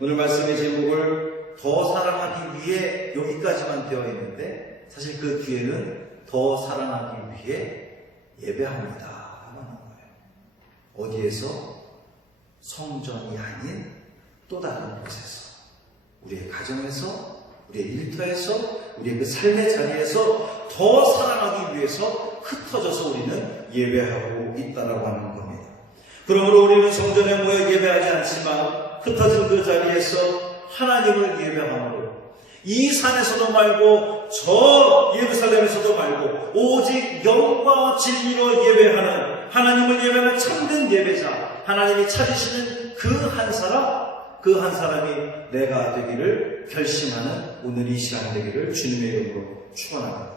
오늘 말씀의 제목을 더 사랑하기 위해 여기까지만 되어 있는데 사실 그 뒤에는 더 사랑하기 위해 예배합니다 하는 거예요. 어디에서? 성전이 아닌 또 다른 곳에서, 우리의 가정에서, 우리의 일터에서, 우리의 그 삶의 자리에서 더 사랑하기 위해서 흩어져서 우리는 예배하고 있다라고 하는 겁니다. 그러므로 우리는 성전에 모여 예배하지 않지만 흩어진 그 자리에서 하나님을 예배함으로 이 산에서도 말고 저 예루살렘에서도 말고 오직 영과 진리로 예배하는, 하나님을 예배하는 참된 예배자, 하나님이 찾으시는 그 한 사람이 내가 되기를 결심하는 오늘 이 시간 되기를 주님의 이름으로 축원합니다.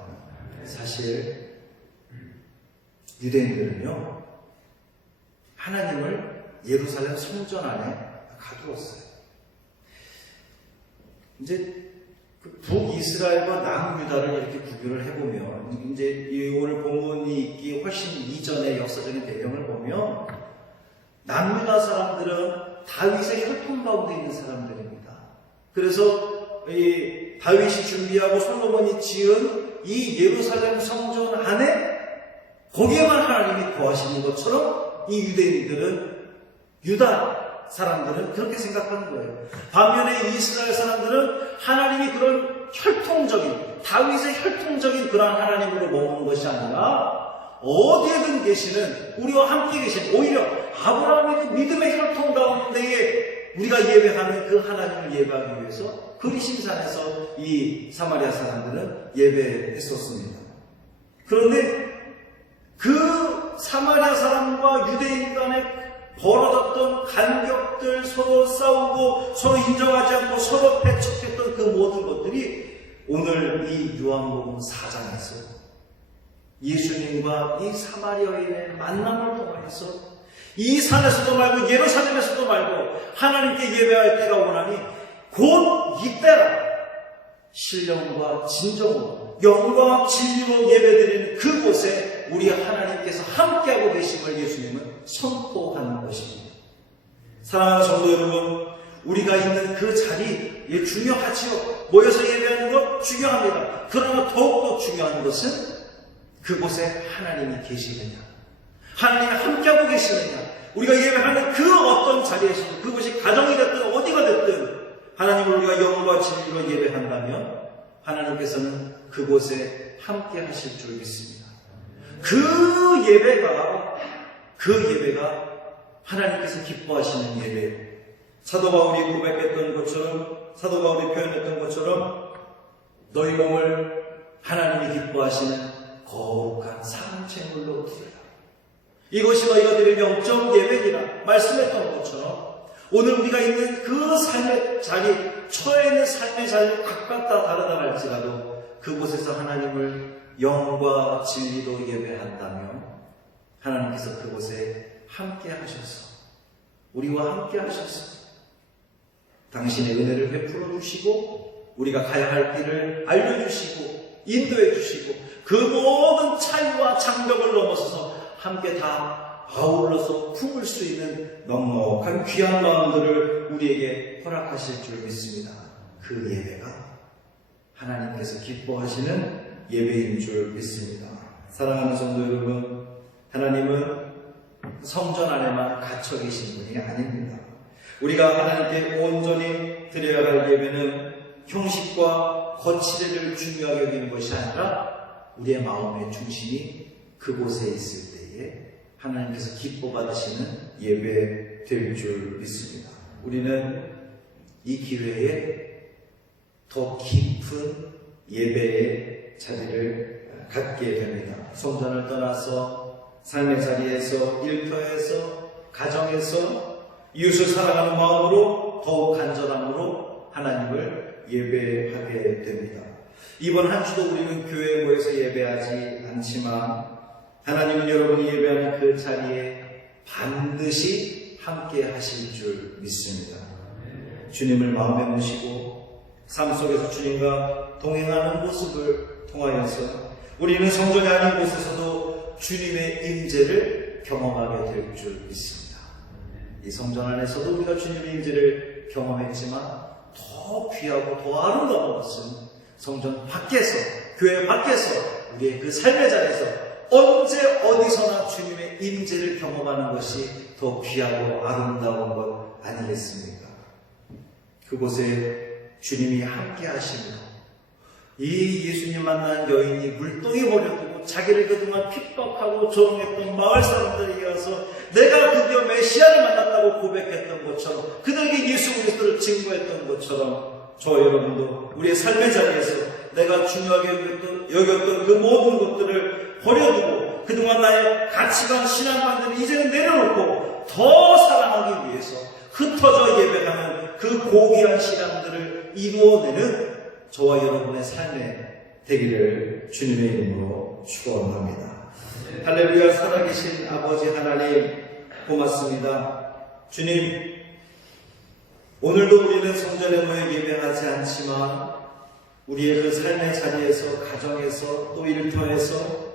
사실 유대인들은요, 하나님을 예루살렘 성전 안에 가두었어요. 이제 북이스라엘과 남유다를 이렇게 구별을 해보면, 이제 오늘 본문이 있기 훨씬 이전의 역사적인 배경을 보면, 남유다 사람들은 다윗의 혈통 가운데 있는 사람들입니다. 그래서 이 다윗이 준비하고 솔로몬이 지은 이 예루살렘 성전 안에 거기에만 하나님이 거하시는 것처럼 이 유대인들은, 유다 사람들은 그렇게 생각하는 거예요. 반면에 이스라엘 사람들은 하나님이 그런 혈통적인, 다윗의 혈통적인 그러한 하나님으로 머무는 것이 아니라 어디에든 계시는, 우리와 함께 계신, 오히려 아브라함의 그 믿음의 혈통 가운데에 우리가 예배하는 그 하나님을 예배하기 위해서 그리심산에서 이 사마리아 사람들은 예배했었습니다. 그런데 그 사마리아 사람과 유대인 간에 벌어졌던 간격들, 서로 싸우고 서로 인정하지 않고 서로 배척했던 그 모든 것들이 오늘 이 요한복음 4장에서 예수님과 이 사마리아인의 만남을 통해서 이 산에서도 말고 예루살렘에서도 말고 하나님께 예배할 때가 오나니 곧 이때라, 신령과 진정으로 영광과 진리로 예배드리는 그곳에 우리 하나님께서 함께하고 계심을 예수님은 선포하는 것입니다. 사랑하는 성도 여러분, 우리가 있는 그 자리 중요하지요. 모여서 예배하는 것 중요합니다. 그러나 더욱더 중요한 것은 그곳에 하나님이 계시느냐, 하나님이 함께하고 계시느냐, 우리가 예배하는 그 어떤 자리에서도, 그것이 가정이 됐든 어디가 됐든 하나님을 우리가 영과 진리로 예배한다면 하나님께서는 그곳에 함께 하실 줄 믿습니다. 그 예배가 하나님께서 기뻐하시는 예배예요. 사도 바울이 고백했던 것처럼, 사도 바울이 표현했던 것처럼 너희 몸을 하나님이 기뻐하시는 거룩한 상제물로 드리라. 이것이 너희가 드릴 영적 예배니라 말씀했던 것처럼 오늘 우리가 있는 그 삶의 자리, 처해 있는 삶의 자리를 각각 다르다 할지라도 그곳에서 하나님을 영과 진리로 예배한다면 하나님께서 그곳에 함께 하셔서, 우리와 함께 하셔서 당신의 은혜를 베풀어 주시고 우리가 가야 할 길을 알려주시고 인도해 주시고 그 모든 차이와 장벽을 넘어서서 함께 다 아울러서 품을 수 있는 넉넉한 귀한 마음들을 우리에게 허락하실 줄 믿습니다. 그 예배가 하나님께서 기뻐하시는 예배인 줄 믿습니다. 사랑하는 성도 여러분, 하나님은 성전 안에만 갇혀 계신 분이 아닙니다. 우리가 하나님께 온전히 드려야 할 예배는 형식과 거칠애를 중요하게 여기는 것이 아니라 우리의 마음의 중심이 그곳에 있을 때에 하나님께서 기뻐 받으시는 예배 될 줄 믿습니다. 우리는 이 기회에 더 깊은 예배의 자리를 갖게 됩니다. 성전을 떠나서 삶의 자리에서, 일터에서, 가정에서 이웃을 사랑하는 마음으로 더욱 간절함으로 하나님을 예배하게 됩니다. 이번 한 주도 우리는 교회에 모여서 예배하지 않지만 하나님은 여러분이 예배하는 그 자리에 반드시 함께 하실 줄 믿습니다. 주님을 마음에 모시고 삶 속에서 주님과 동행하는 모습을 통하여서 우리는 성전이 아닌 곳에서도 주님의 임재를 경험하게 될 줄 믿습니다. 이 성전 안에서도 우리가 주님의 임재를 경험했지만 더 귀하고 더 아름다운 것은 성전 밖에서, 교회 밖에서, 우리의 그 삶의 자리에서 언제 어디서나 주님의 임재를 경험하는 것이 더 귀하고 아름다운 것 아니겠습니까? 그곳에 주님이 함께 하시며 이 예수님 만난 여인이 물동이 버려두고 자기를 그동안 핍박하고 조롱했던 마을 사람들에게 와서 내가 드디어 메시아를 만났다고 고백했던 것처럼 그들에게 예수 그리스도를 증거했던 것처럼 저와 여러분도 우리의 삶의 자리에서 내가 중요하게 여겼던 그 모든 것들을 버려두고 그동안 나의 가치관, 신앙관들을 이제는 내려놓고 더 사랑하기 위해서 흩어져 예배하는 그 고귀한 신앙들을 이루어내는 저와 여러분의 삶에 되기를 주님의 이름으로 축원합니다. 할렐루야. 살아계신 아버지 하나님 고맙습니다. 주님, 오늘도 우리는 성전에 모여 예배하지 않지만 우리의 그 삶의 자리에서, 가정에서, 또 일터에서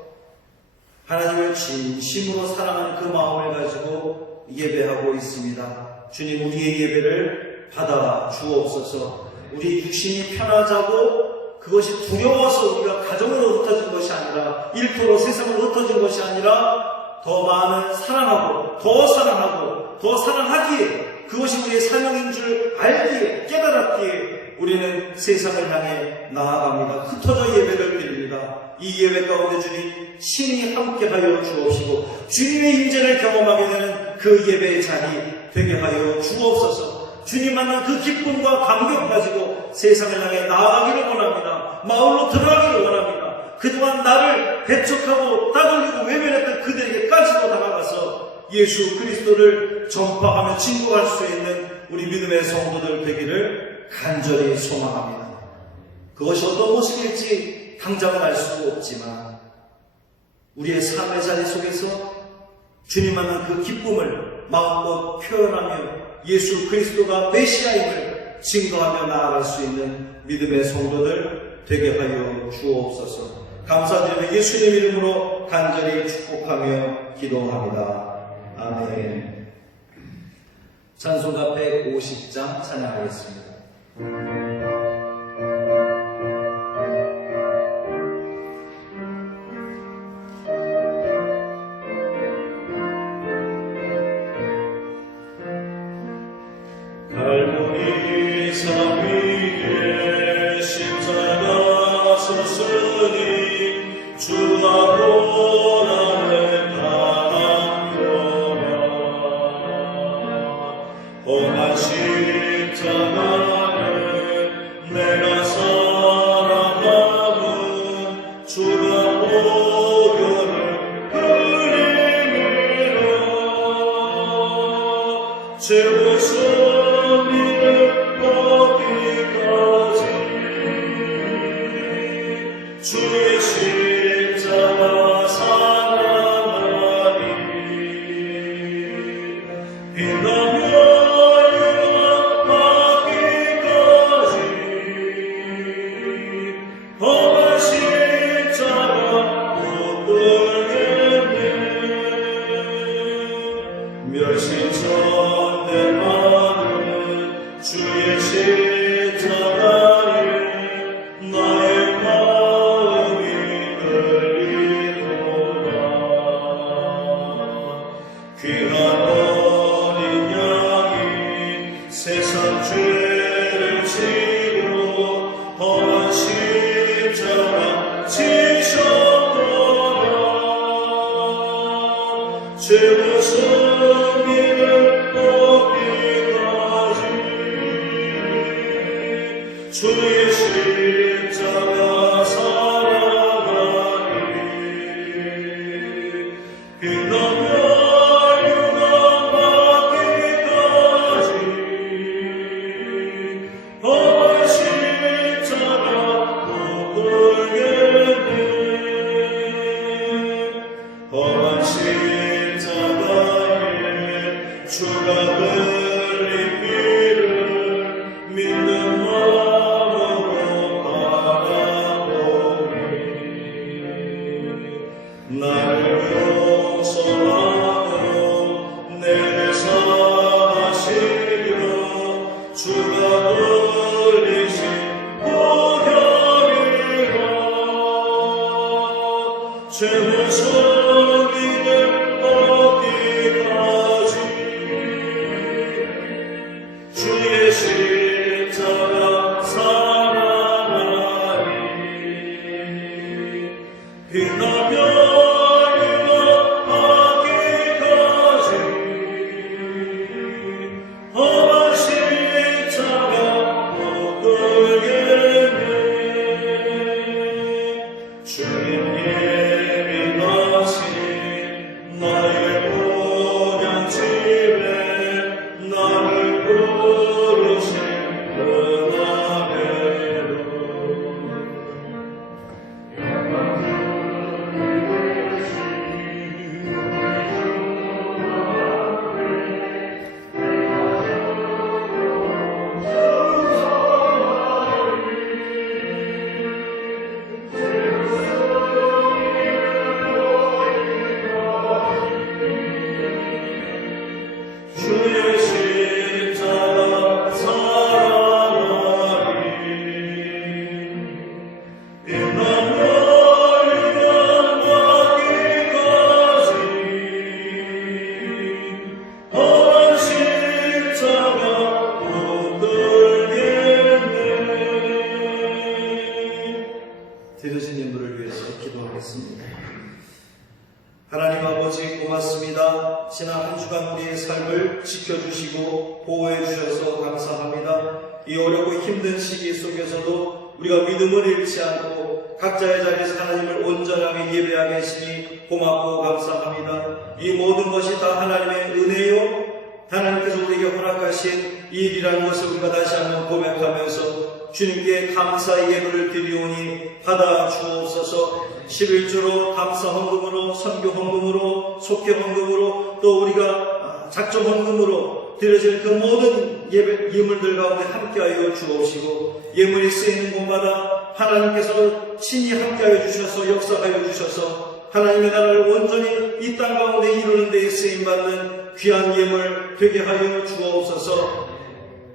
하나님을 진심으로 사랑하는 그 마음을 가지고 예배하고 있습니다. 주님, 우리의 예배를 받아 주옵소서. 우리 육신이 편하자고 그것이 두려워서 우리가 가정으로 흩어진 것이 아니라, 일터로 세상으로 흩어진 것이 아니라 더 많은 사랑하고 더 사랑하고 더 사랑하기에, 그것이 우리의 사명인 줄 알기에, 깨달았기에 우리는 세상을 향해 나아갑니다. 흩어져 예배를 드립니다. 이 예배 가운데 주님 신이 함께하여 주옵시고 주님의 임재를 경험하게 되는 그 예배의 자리 되게 하여 주옵소서. 주님 만난 그 기쁨과 감격 가지고 세상을 향해 나아가기를 원합니다. 마을로 들어가기를 원합니다. 그동안 나를 배척하고 따돌리고 외면했던 그들에게까지도 다가가서 예수 그리스도를 전파하며 증거할 수 있는 우리 믿음의 성도들 되기를 간절히 소망합니다. 그것이 어떤 모습일지 당장은 알 수 없지만 우리의 삶의 자리 속에서 주님 만난 그 기쁨을 마음껏 표현하며 예수 그리스도가 메시아임을 증거하며 나아갈 수 있는 믿음의 성도들 되게 하여 주옵소서. 감사드리며 예수님 이름으로 간절히 축복하며 기도합니다. 아멘. 찬송가 150장 찬양하겠습니다. 갈보리 산 위에 십자가 섰으니 주가 고난을 당하노라. 험한 십자가를 내가 살아남은 주가 보혈을 흘리리라. 제 목숨 주의 십자가 사랑하니 빛나며 유업하기까지 험한 십자가 못 돌겠네. 멸시천대 많은 주의 십자가에 나의 마음이 흘리도다. 귀한 어린 양 하늘 이기를 믿는 마음으로 바라보니 나를 용서하고 내게 사하시려 주가 흘리신 보혈이라 죄의 성인을 얻기까지 주의 십자가 사랑하리 빛나며 유업하기까지 험한 십자가 못 끌겠네 주님 예민하신 나의 본향집에 나를 부르신 은하대로 주의 십자가 사랑하리 빛나며 유업하기까지 험한 십자가 못 끌겠네. 들으신 인물을 위해서 기도하겠습니다. 하나님 아버지 고맙습니다. 지난 한 주간 우리의 삶을 지켜주시고 보호해 주셔서 감사합니다. 이 어렵고 힘든 시기 속에서도 우리가 믿음을 잃지 않고 각자의 자리에서 하나님을 온전하게 예배하게 하시니 고맙고 감사합니다. 이 모든 것이 다 하나님의 은혜요 하나님께서 우리에게 허락하신 일이라는 것을 우리가 다시 한번 고백하면서 주님께 감사의 예물을 드리오니 받아 주옵소서. 11조로 감사 헌금으로 선교 헌금으로 속회 헌금으로 또 우리가 작정 헌금으로 드려질 그 모든 예물들 가운데 함께하여 주옵시고 예물이 쓰이는 곳마다 하나님께서 친히 함께하여 주셔서 역사하여 주셔서 하나님의 나라를 온전히 이 땅 가운데 이루는 데에 쓰임받는 귀한 예물 되게 하여 주옵소서.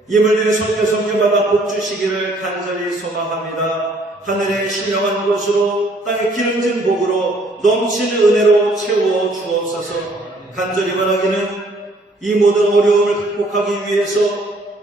예물들이 섬겨마다 복 주시기를 간절히 소망합니다. 하늘의 신령한 곳으로 땅의 기름진 복으로 넘치는 은혜로 채워 주옵소서. 간절히 바라기는 이 모든 어려움을 극복하기 위해서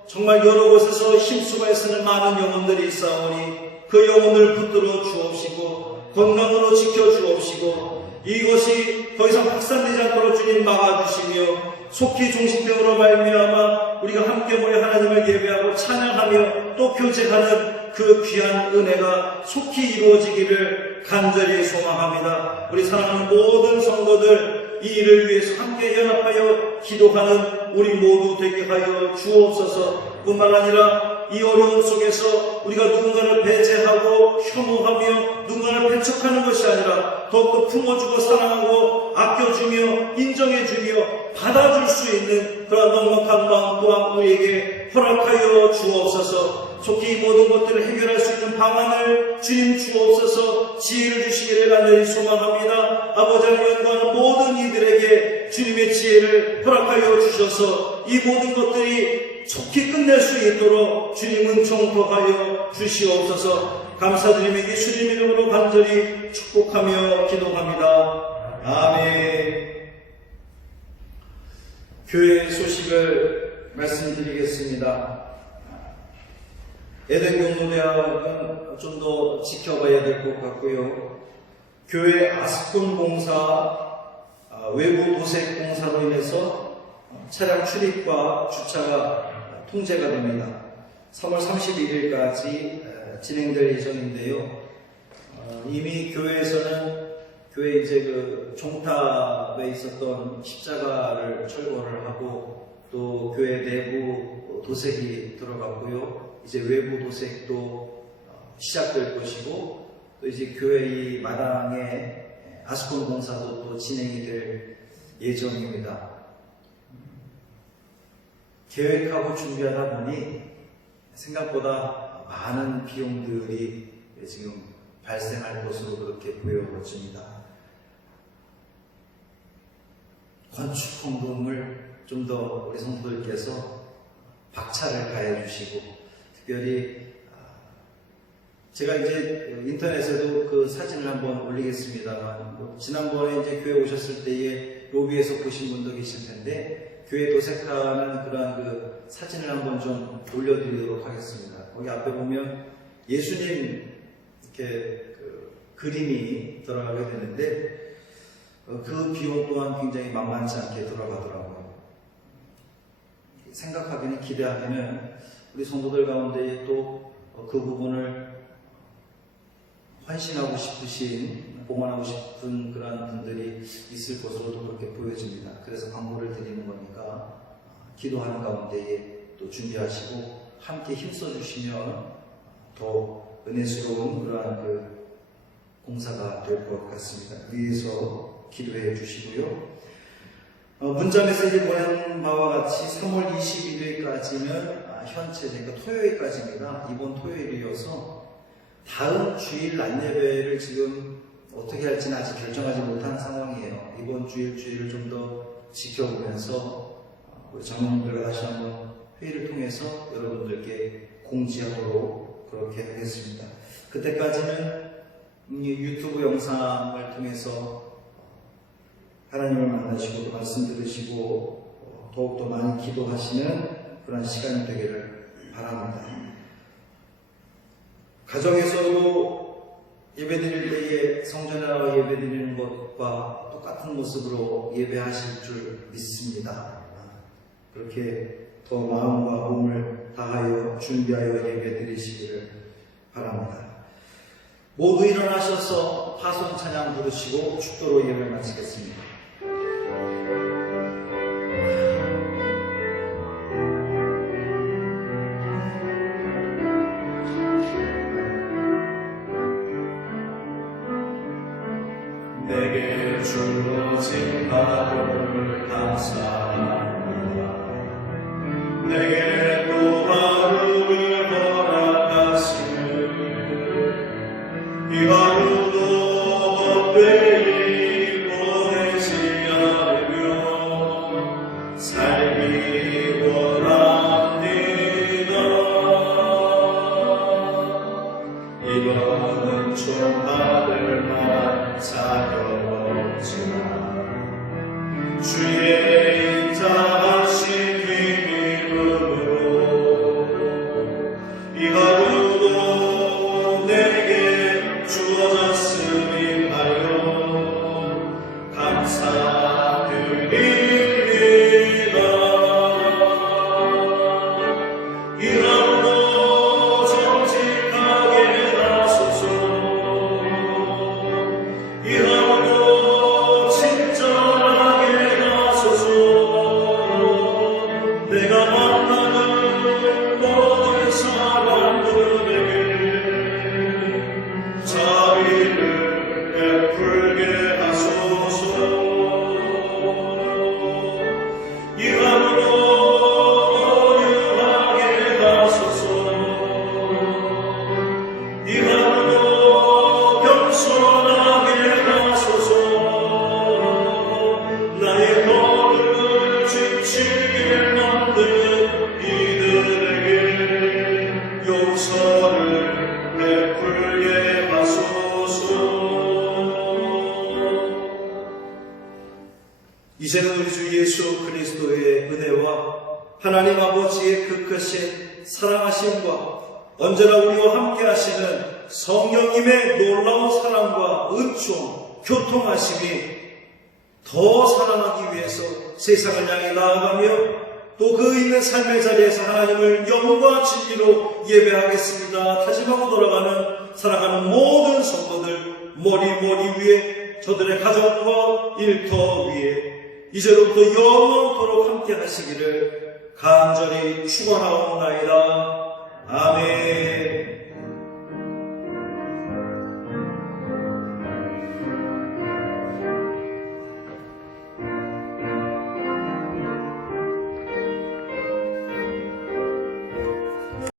정말 여러 곳에서 힘쓰고 애쓰는 많은 영혼들이 있사오니 그 영혼을 붙들어 주옵시고 건강으로 지켜 주옵시고 이것이 더 이상 확산되지 않도록 주님 막아주시며 속히 종식됨으로 말미암아 우리가 함께 모여 하나님을 예배하고 찬양하며 또 교제하는 그 귀한 은혜가 속히 이루어지기를 간절히 소망합니다. 우리 사랑하는 모든 성도들 이 일을 위해서 함께 연합하여 기도하는 우리 모두 되게 하여 주옵소서. 뿐만 아니라 이 어려움 속에서 우리가 누군가를 배제하고 혐오하며 누군가를 배척하는 것이 아니라 더욱더 품어주고 사랑하고 아껴주며 인정해주며 받아줄 수 있는 그런 넉넉한 마음 또한 우리에게 허락하여 주옵소서. 속히 이 모든 것들을 해결할 수 있는 방안을 주님 주옵소서. 지혜를 주시기를 간절히 소망합니다. 아버지 하나님 연구하는 모든 이들에게 주님의 지혜를 허락하여 주셔서 이 모든 것들이 속히 끝낼 수 있도록 주님 은총 더하여 주시옵소서. 감사드리며 예수님 이름으로 간절히 축복하며 기도합니다. 아멘. 교회 소식을 말씀드리겠습니다. 에덴 경로대학은 좀 더 지켜봐야 될 것 같고요. 교회 아스콘 공사 외부 도색 공사로 인해서 차량 출입과 주차가 통제가 됩니다. 3월 31일까지 진행될 예정인데요. 이미 교회에서는 교회 이제 그 종탑에 있었던 십자가를 철거를 하고 또 교회 내부 도색이 들어갔고요. 이제 외부 도색도 시작될 것이고 또 이제 교회 이 마당에 아스콘 공사도 또 진행이 될 예정입니다. 계획하고 준비하다 보니 생각보다 많은 비용들이 지금 발생할 것으로 그렇게 보여집니다. 건축 헌금을 좀 더 우리 성도들께서 박차를 가해 주시고, 특별히 제가 이제 인터넷에도 그 사진을 한번 올리겠습니다만, 지난번에 이제 교회 오셨을 때에 로비에서 보신 분도 계실 텐데, 교회 도색하는 그러한 그 사진을 한번 좀 올려드리도록 하겠습니다. 거기 앞에 보면 예수님 이렇게 그 그림이 들어가게 되는데, 그 비용 또한 굉장히 만만치 않게 들어가더라고요. 생각하기는, 기대하기는 우리 성도들 가운데 또 그 부분을 헌신하고 싶으신, 봉헌하고 싶은 그러한 분들이 있을 것으로도 그렇게 보여집니다. 그래서 광고를 드리는 거니까 기도하는 가운데에 또 준비하시고 함께 힘써 주시면 더 은혜스러운 그러한 그 공사가 될 것 같습니다. 위에서 기도해 주시고요. 문자에서 이제 보낸 바와 같이 3월 21일까지는 현재, 그러니까 토요일까지입니다. 이번 토요일이어서 다음 주일 낮예배를 지금 어떻게 할지는 아직 결정하지 못한 상황이에요. 이번 주일을 좀 더 지켜보면서 우리 장로님들과 다시 한번 회의를 통해서 여러분들께 공지하도록 그렇게 하겠습니다. 그때까지는 유튜브 영상을 통해서 하나님을 만나시고 말씀 들으시고 더욱더 많이 기도하시는 그런 시간이 되기를 바랍니다. 가정에서도 예배드릴 때에 성전에 나와 예배드리는 것과 똑같은 모습으로 예배하실 줄 믿습니다. 그렇게 더 마음과 몸을 다하여 준비하여 예배드리시기를 바랍니다. 모두 일어나셔서 파송 찬양 부르시고 축도로 예배를 마치겠습니다. 내게 주어진 하루를 감사합니다. 내게 또 하루를 허락하시는 이 하루도 헛되이 보내지 않으며 살기 원합니다. 이거는 좀 받을 만한 자격이지만 주의 인자하신 힘으로 이 하루도 내게 주어졌으니 하여 감사드립니다. 이 하루도 정직하게 나서서 이 하루도 친절하게 나서서 내가 만나는 모든 사람들에게 자비를 베풀게 하소서. 이 하루도 온유하게 하소서. 이 하루도 겸손하게 하소서. 나의 너를 지치게 만든 이들에게 용서를 베풀게 하소서. 이제는 우리 주 예수 그리스도의 은혜와 하나님 아버지의 그 크신 사랑하심과 언제나 우리와 함께 하시는 성령님의 놀라운 사랑과 은총, 교통하심이 더 사랑하기 위해서 세상을 향해 나아가며 또 그 있는 삶의 자리에서 하나님을 영과 진리로 예배하겠습니다. 다짐하고 돌아가는 살아가는 모든 성도들 머리 위에 저들의 가정과 일터 위에 이제로부터 영원토록 함께 하시기를 간절히 축원하옵나이다.